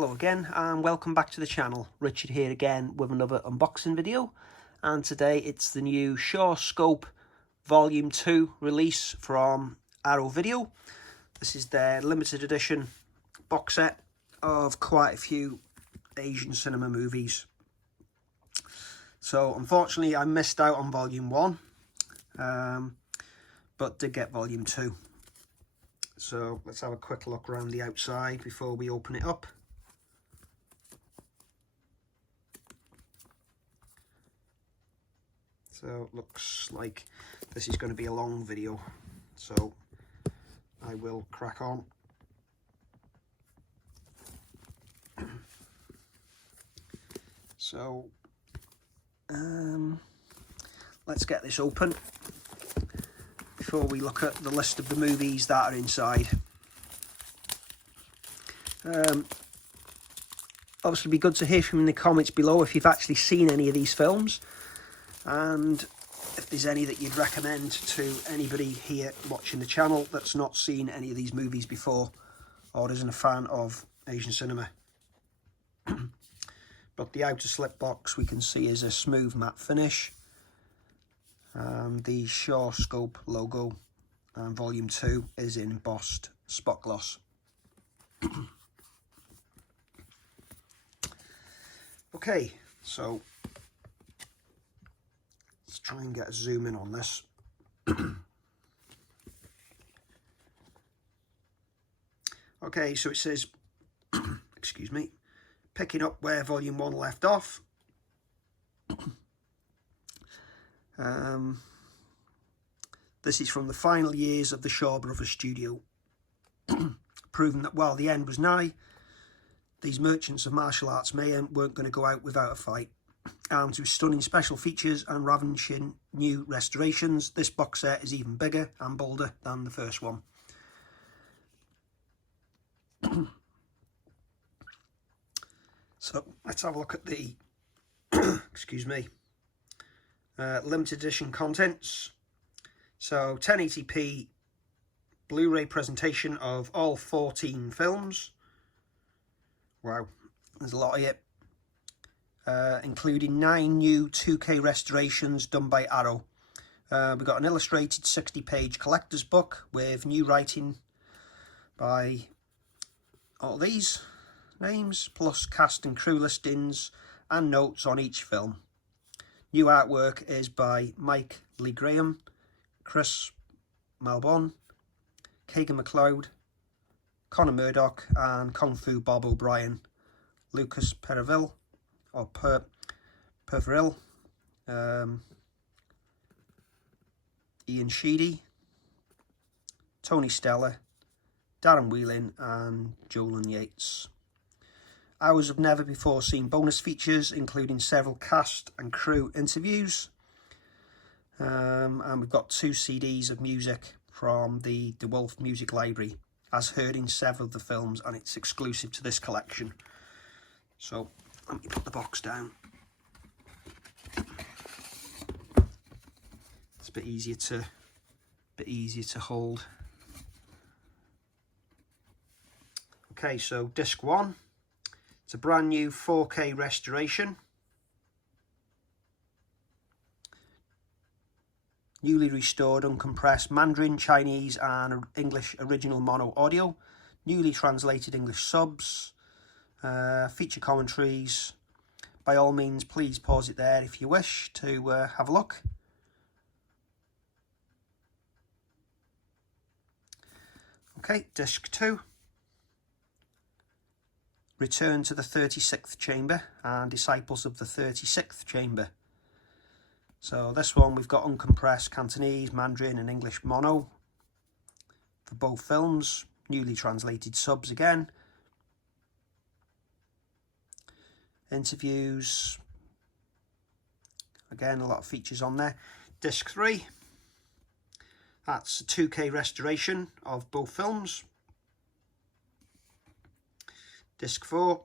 Hello again and welcome back to the channel. Richard here again with another unboxing video, and today it's the new ShawScope Volume 2 release from Arrow Video. This is their limited edition box set of quite a few Asian cinema movies. So unfortunately I missed out on Volume 1, but did get Volume 2. So let's have a quick look around the outside before we open it up. So it looks like this is going to be a long video, so I will crack on. So let's get this open before we look at the list of the movies that are inside. Obviously it'd be good to hear from you in the comments below if you've actually seen any of these films, and if there's any that you'd recommend to anybody here watching the channel that's not seen any of these movies before or isn't a fan of Asian cinema. But the outer slip box we can see is a smooth matte finish, and the ShawScope logo, and Volume 2 is in embossed spot gloss. Okay, so let's try and get a zoom in on this. Okay, so it says, excuse me, picking up where Volume 1 left off. This is from the final years of the Shaw Brothers studio, proving that while the end was nigh, these merchants of martial arts mayhem weren't going to go out without a fight. Armed with stunning special features and ravishing new restorations, this box set is even bigger and bolder than the first one. So let's have a look at the excuse me, limited edition contents. So 1080p Blu-ray presentation of all 14 films. Wow, there's a lot of it. Including 9 new 2K restorations done by Arrow. We've got an illustrated 60-page collector's book with new writing by all these names, plus cast and crew listings and notes on each film. New artwork is by Mike Lee Graham, Chris Malbon, Kagan MacLeod, Connor Murdoch, and Kung Fu Bob O'Brien, Lucas Periville, or Perveril, Ian Sheedy, Tony Stella, Darren Whelan, and Jolan Yates. Hours of never before seen bonus features, including several cast and crew interviews, and we've got 2 CDs of music from the DeWolf Music Library, as heard in several of the films, and it's exclusive to this collection. So let me put the box down. It's a bit easier to hold. Okay, so disc 1. It's a brand new 4K restoration. Newly restored, uncompressed Mandarin, Chinese and English original mono audio. Newly translated English subs. Feature commentaries. By all means, please pause it there if you wish to have a look. Okay, disc 2. Return to the 36th Chamber and Disciples of the 36th Chamber. So this one we've got uncompressed Cantonese, Mandarin and English mono for both films. Newly translated subs again. Interviews, again a lot of features on there. Disc 3, that's a 2K restoration of both films. Disc 4,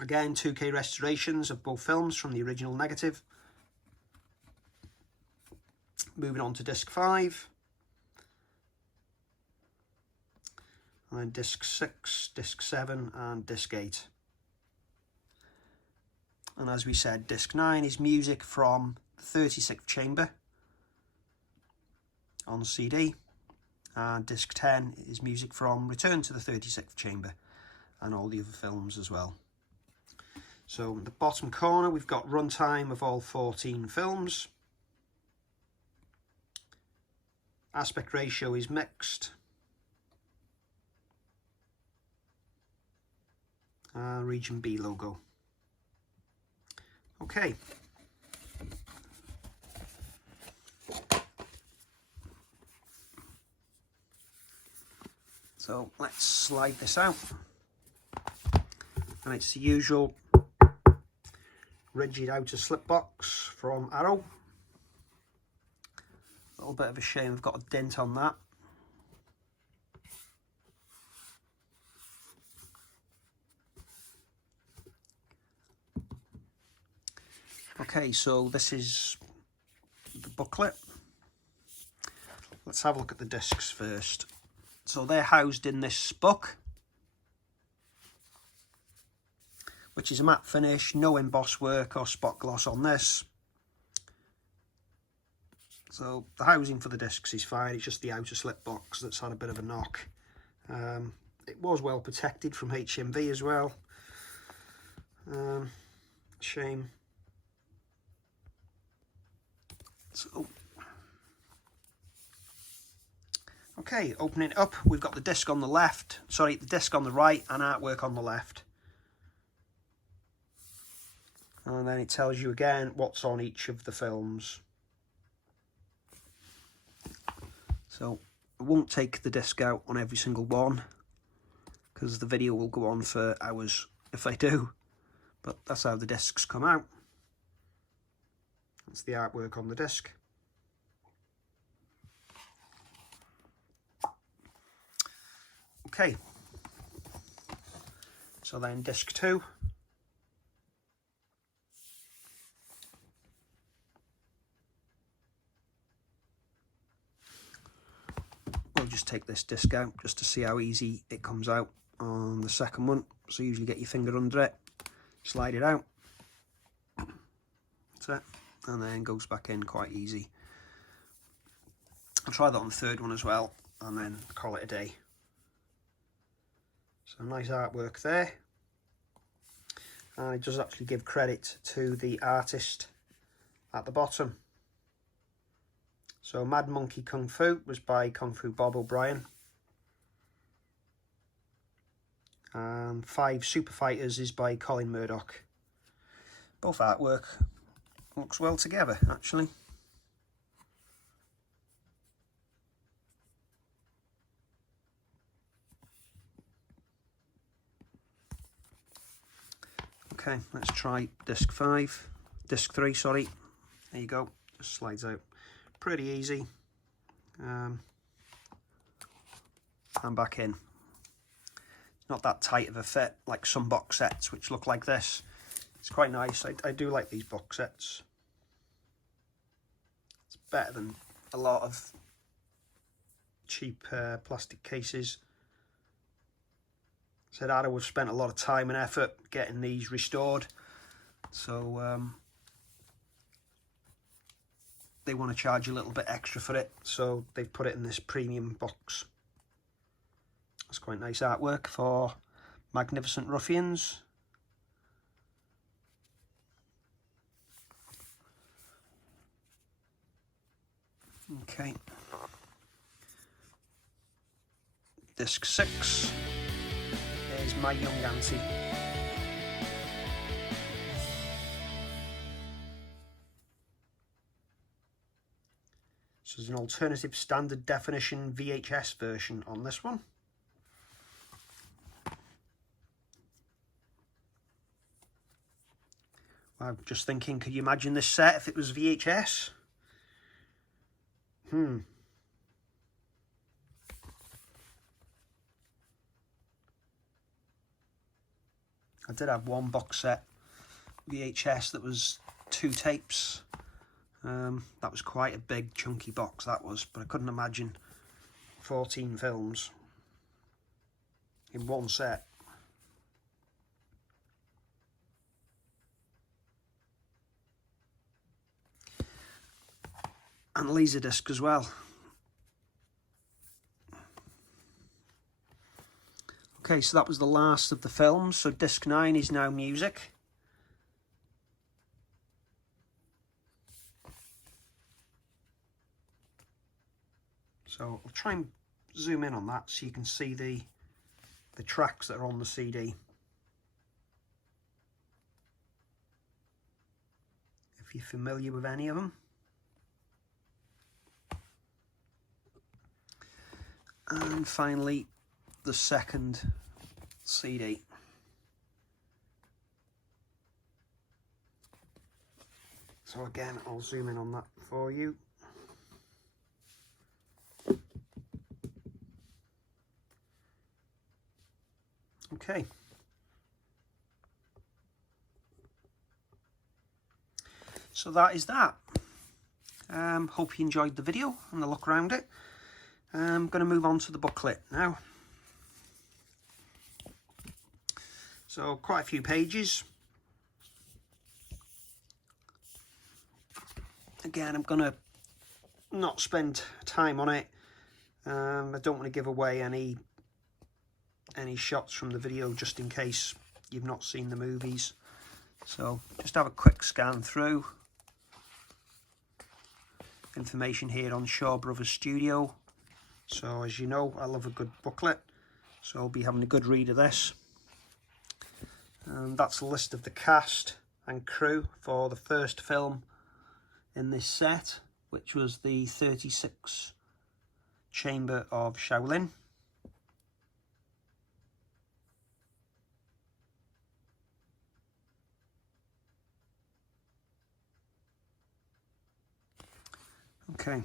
again 2K restorations of both films from the original negative. Moving on to disc 5, and then disc 6, disc 7 and disc 8. And as we said, disc 9 is music from the 36th chamber on CD, and disc 10 is music from Return to the 36th chamber and all the other films as well. So in the bottom corner we've got runtime of all 14 films. Aspect ratio is mixed. Region B logo. Okay. So let's slide this out. And it's the usual rigid outer slip box from Arrow. A little bit of a shame I've got a dent on that. Okay, so this is the booklet. Let's have a look at the discs first. So they're housed in this book, which is a matte finish, no emboss work or spot gloss on this. So the housing for the discs is fine, it's just the outer slip box that's had a bit of a knock. It was well protected from HMV as well. Shame. So, okay, opening it up, we've got the disc on the left, sorry, the disc on the right and artwork on the left. And then it tells you again what's on each of the films. So I won't take the disc out on every single one because the video will go on for hours if I do, but that's how the discs come out. That's the artwork on the disc. Okay, so then disc 2. We'll just take this disc out just to see how easy it comes out on the second one. So you usually get your finger under it, slide it out, that's it, and then goes back in quite easy. I'll try that on the third one as well and then call it a day. So nice artwork there, and it does actually give credit to the artist at the bottom. So Mad Monkey Kung Fu was by Kung Fu Bob O'Brien, and 5 Superfighters is by Colin Murdoch. Both artwork looks well together actually. Okay, let's try disc 3, sorry. There you go, just slides out pretty easy. And back in. Not that tight of a fit like some box sets which look like this. It's quite nice. I do like these box sets. It's better than a lot of cheap plastic cases. Said Arrow have spent a lot of time and effort getting these restored, so they want to charge a little bit extra for it, so they've put it in this premium box. It's quite nice artwork for Magnificent Ruffians. Okay. Disc 6 is My Young Auntie. So there's an alternative standard definition VHS version on this one. I'm just thinking, could you imagine this set if it was VHS? I did have one box set VHS that was 2 tapes. That was quite a big chunky box, that was, but I couldn't imagine 14 films. in one set. And Laserdisc as well. Okay, so that was the last of the films. So disc 9 is now music. So I'll try and zoom in on that so you can see the tracks that are on the CD. If you're familiar with any of them. And finally, the second CD. So again, I'll zoom in on that for you. Okay. So that is that. Hope you enjoyed the video and the look around it. I'm going to move on to the booklet now. So quite a few pages. Again, I'm going to not spend time on it. I don't want to give away any shots from the video just in case you've not seen the movies. So just have a quick scan through. Information here on Shaw Brothers Studio. So as you know, I love a good booklet, so I'll be having a good read of this. And that's a list of the cast and crew for the first film in this set, which was the 36 Chamber of Shaolin. Okay.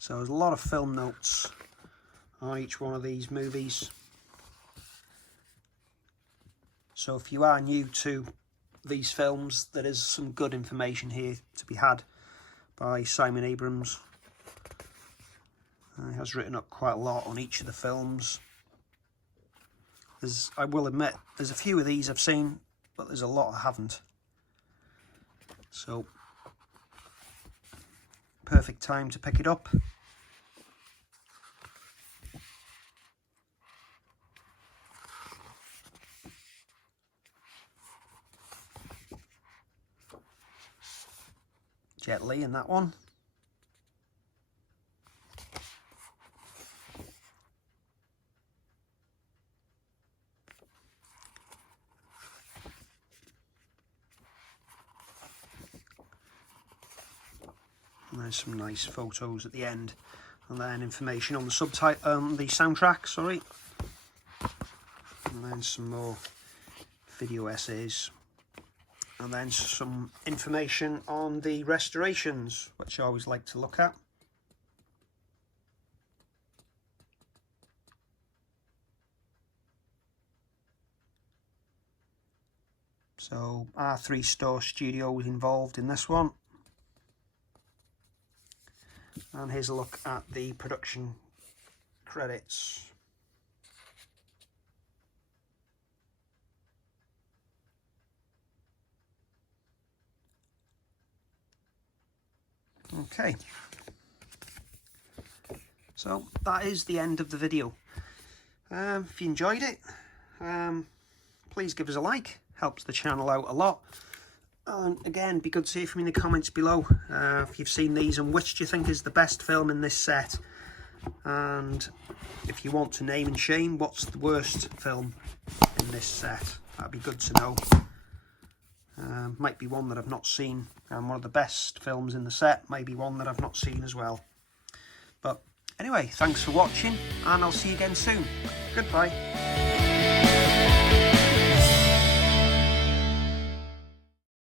So there's a lot of film notes on each one of these movies. So if you are new to these films, there is some good information here to be had by Simon Abrams. He has written up quite a lot on each of the films. I will admit, there's a few of these I've seen, but there's a lot I haven't. So, perfect time to pick it up. Jet Li in that one. And there's some nice photos at the end, and then information on the the soundtrack, sorry. And then some more video essays. And then some information on the restorations, which I always like to look at. So R3 Store Studio is involved in this one. And here's a look at the production credits. Okay, so that is the end of the video. If you enjoyed it, please give us a like, helps the channel out a lot. And again, be good to hear from you in the comments below if you've seen these and which do you think is the best film in this set. And if you want to name and shame, what's the worst film in this set? That'd be good to know. Might be one that I've not seen, and one of the best films in the set might be one that I've not seen as well. But anyway, thanks for watching, and I'll see you again soon. Goodbye.